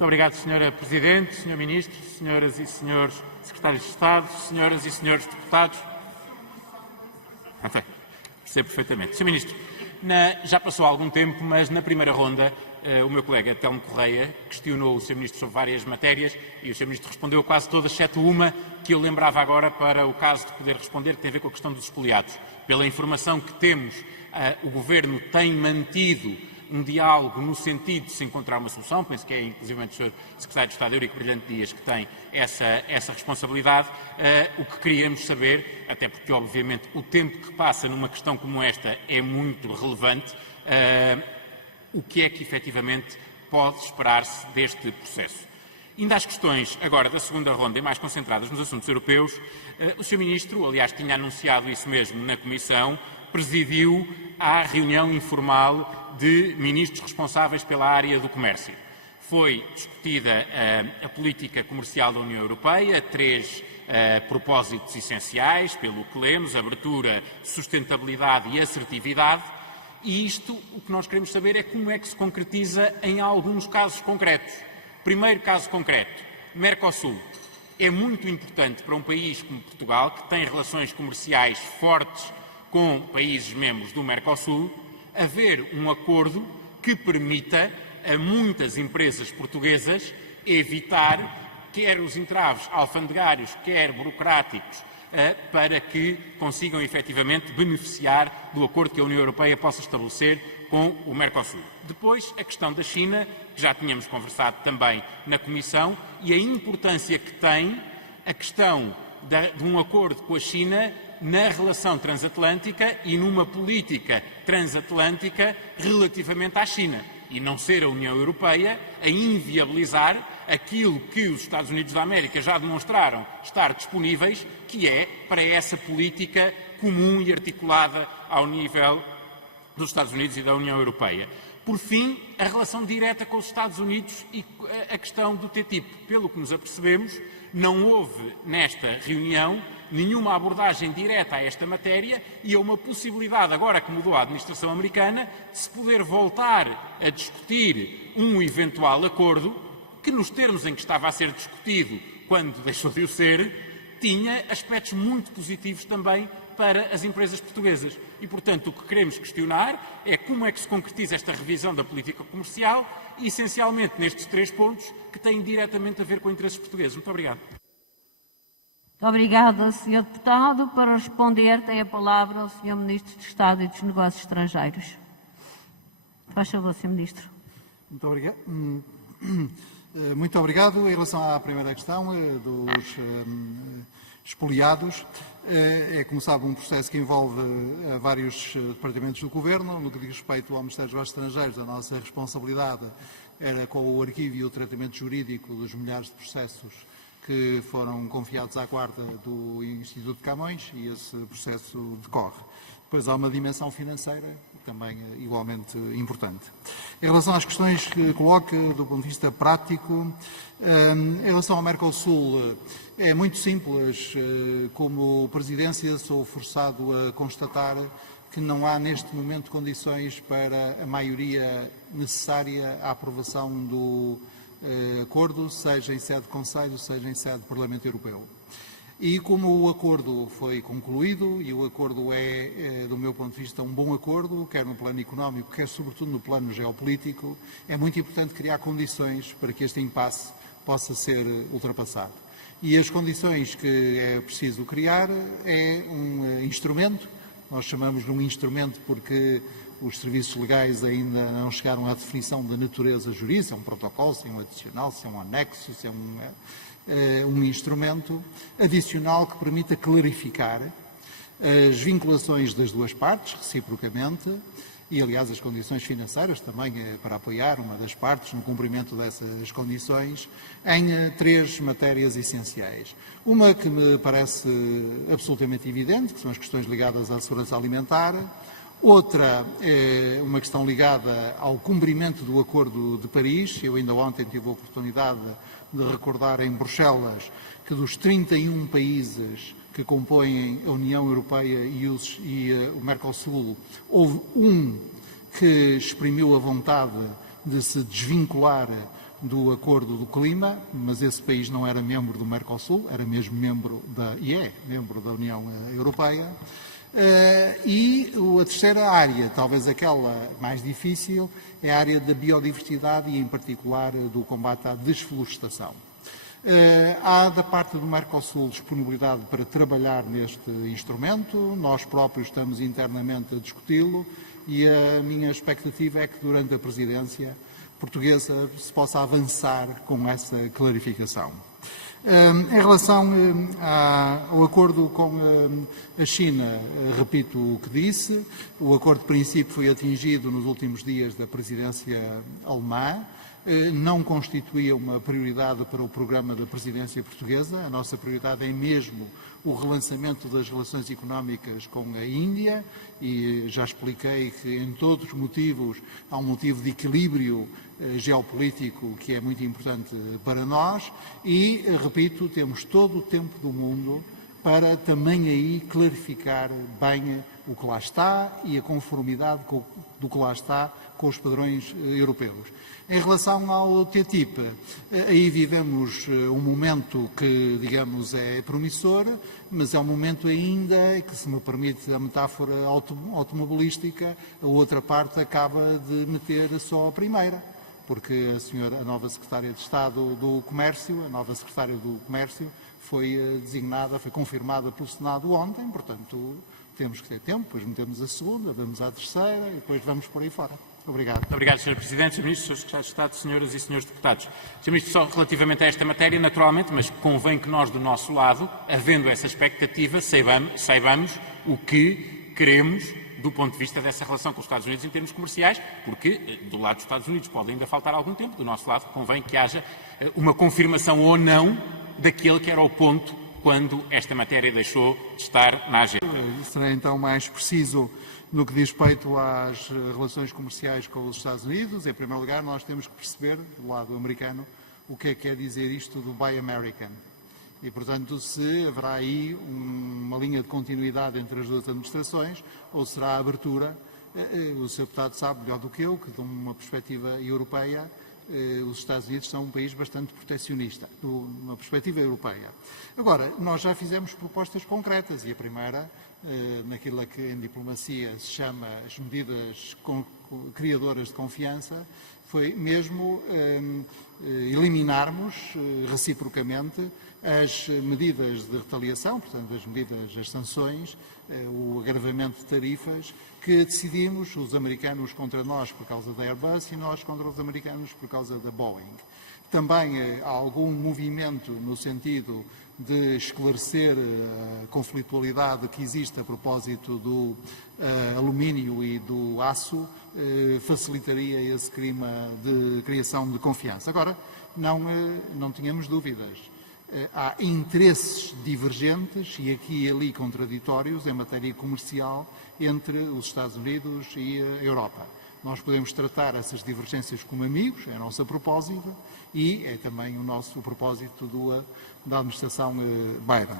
Muito obrigado, Sra. Presidente, Sr. Ministro, Senhoras e Senhores Secretários de Estado, Senhoras e Senhores Deputados. Enfim, percebo perfeitamente. Sr. Ministro, já passou algum tempo, mas na primeira ronda o meu colega Telmo Correia questionou o Sr. Ministro sobre várias matérias e o Sr. Ministro respondeu quase todas, exceto uma que eu lembrava agora para o caso de poder responder, que tem a ver com a questão dos espoliados. Pela informação que temos, o Governo tem mantido um diálogo no sentido de se encontrar uma solução, penso que é inclusive o Sr. Secretário de Estado Eurico Brilhante Dias que tem essa responsabilidade. O que queríamos saber, até porque obviamente o tempo que passa numa questão como esta é muito relevante, o que é que efetivamente pode esperar-se deste processo. Ainda às questões agora da segunda ronda e mais concentradas nos assuntos europeus, o Sr. Ministro, aliás, tinha anunciado isso mesmo na Comissão, presidiu a reunião informal de ministros responsáveis pela área do comércio. Foi discutida a política comercial da União Europeia, 3 propósitos essenciais, pelo que lemos: abertura, sustentabilidade e assertividade. E isto, o que nós queremos saber é como é que se concretiza em alguns casos concretos. Primeiro caso concreto, Mercosul. É muito importante para um país como Portugal, que tem relações comerciais fortes com países membros do Mercosul, haver um acordo que permita a muitas empresas portuguesas evitar quer os entraves alfandegários, quer burocráticos, para que consigam efetivamente beneficiar do acordo que a União Europeia possa estabelecer com o Mercosul. Depois, a questão da China, que já tínhamos conversado também na Comissão, e a importância que tem a questão de um acordo com a China na relação transatlântica e numa política transatlântica relativamente à China, e não ser a União Europeia a inviabilizar aquilo que os Estados Unidos da América já demonstraram estar disponíveis, que é para essa política comum e articulada ao nível dos Estados Unidos e da União Europeia. Por fim, a relação direta com os Estados Unidos e a questão do TTIP. Pelo que nos apercebemos, não houve nesta reunião nenhuma abordagem direta a esta matéria e a uma possibilidade, agora que mudou a administração americana, de se poder voltar a discutir um eventual acordo que, nos termos em que estava a ser discutido quando deixou de o ser, tinha aspectos muito positivos também para as empresas portuguesas. E, portanto, o que queremos questionar é como é que se concretiza esta revisão da política comercial, e, essencialmente, nestes 3 pontos que têm diretamente a ver com interesses portugueses. Muito obrigado. Muito obrigada, Sr. Deputado. Para responder, tem a palavra o Sr. Ministro de Estado e dos Negócios Estrangeiros. Faz favor, Sr. Ministro. Muito obrigado. Muito obrigado. Em relação à primeira questão dos expoliados, é, como sabe, um processo que envolve vários departamentos do Governo. No que diz respeito ao Ministério dos Negócios Estrangeiros, a nossa responsabilidade era com o arquivo e o tratamento jurídico dos milhares de processos que foram confiados à guarda do Instituto de Camões, e esse processo decorre. Depois há uma dimensão financeira também igualmente importante. Em relação às questões que coloca do ponto de vista prático, em relação ao Mercosul, é muito simples. Como Presidência, sou forçado a constatar que não há neste momento condições para a maioria necessária à aprovação do acordo, seja em sede de Conselho, seja em sede do Parlamento Europeu. E como o acordo foi concluído, e o acordo é, do meu ponto de vista, um bom acordo, quer no plano económico, quer sobretudo no plano geopolítico, é muito importante criar condições para que este impasse possa ser ultrapassado. E as condições que é preciso criar é um instrumento, nós chamamos de um instrumento porque os serviços legais ainda não chegaram à definição da natureza jurídica, se é um protocolo, se é um adicional, se é um anexo, se é um instrumento adicional que permita clarificar as vinculações das duas partes, reciprocamente, e, aliás, as condições financeiras também para apoiar uma das partes no cumprimento dessas condições, em 3 matérias essenciais. Uma que me parece absolutamente evidente, que são as questões ligadas à segurança alimentar. Outra é uma questão ligada ao cumprimento do Acordo de Paris. Eu ainda ontem tive a oportunidade de recordar em Bruxelas que dos 31 países que compõem a União Europeia e o Mercosul, houve um que exprimiu a vontade de se desvincular do Acordo do Clima, mas esse país não era membro do Mercosul, era mesmo membro membro da União Europeia. E a terceira área, talvez aquela mais difícil, é a área da biodiversidade e, em particular, do combate à desflorestação. Há da parte do Mercosul disponibilidade para trabalhar neste instrumento, nós próprios estamos internamente a discuti-lo e a minha expectativa é que durante a presidência portuguesa se possa avançar com essa clarificação. Em relação ao acordo com a China, repito o que disse, o acordo de princípio foi atingido nos últimos dias da presidência alemã, não constituía uma prioridade para o programa da presidência portuguesa, a nossa prioridade é mesmo o relançamento das relações económicas com a Índia e já expliquei que em todos os motivos há um motivo de equilíbrio geopolítico que é muito importante para nós e, repito, temos todo o tempo do mundo para também aí clarificar bem o que lá está e a conformidade do que lá está com os padrões europeus. Em relação ao TTIP, aí vivemos um momento que, digamos, é promissor, mas é um momento ainda que, se me permite a metáfora automobilística, a outra parte acaba de meter só a primeira, porque a nova Secretária de Estado do Comércio, a nova Secretária do Comércio, foi designada, foi confirmada pelo Senado ontem, portanto, temos que ter tempo, depois metemos a segunda, vamos à terceira e depois vamos por aí fora. Obrigado. Muito obrigado, Sr. Presidente, Sr. Ministro, Sr. Secretário de Estado, Senhoras e Senhores Deputados. Sr. Ministro, só relativamente a esta matéria, naturalmente, mas convém que nós, do nosso lado, havendo essa expectativa, saibamos o que queremos do ponto de vista dessa relação com os Estados Unidos em termos comerciais, porque do lado dos Estados Unidos pode ainda faltar algum tempo, do nosso lado convém que haja uma confirmação ou não daquele que era o ponto quando esta matéria deixou de estar na agenda. Serei então mais preciso no que diz respeito às relações comerciais com os Estados Unidos. Em primeiro lugar, nós temos que perceber, do lado americano, o que é que quer dizer isto do Buy American. E, portanto, se haverá aí uma linha de continuidade entre as duas administrações ou será a abertura, o Sr. Deputado sabe melhor do que eu, que de uma perspectiva europeia, os Estados Unidos são um país bastante protecionista, numa perspectiva europeia. Agora, nós já fizemos propostas concretas e a primeira, naquilo que em diplomacia se chama as medidas criadoras de confiança, foi mesmo eliminarmos reciprocamente as medidas de retaliação, portanto, as sanções, o agravamento de tarifas, que decidimos, os americanos contra nós por causa da Airbus e nós contra os americanos por causa da Boeing. Também há algum movimento no sentido de esclarecer a conflitualidade que existe a propósito do alumínio e do aço, facilitaria esse clima de criação de confiança. Agora, não tínhamos dúvidas. Há interesses divergentes e aqui e ali contraditórios em matéria comercial entre os Estados Unidos e a Europa. Nós podemos tratar essas divergências como amigos, é a nossa propósito e é também o propósito da administração Biden.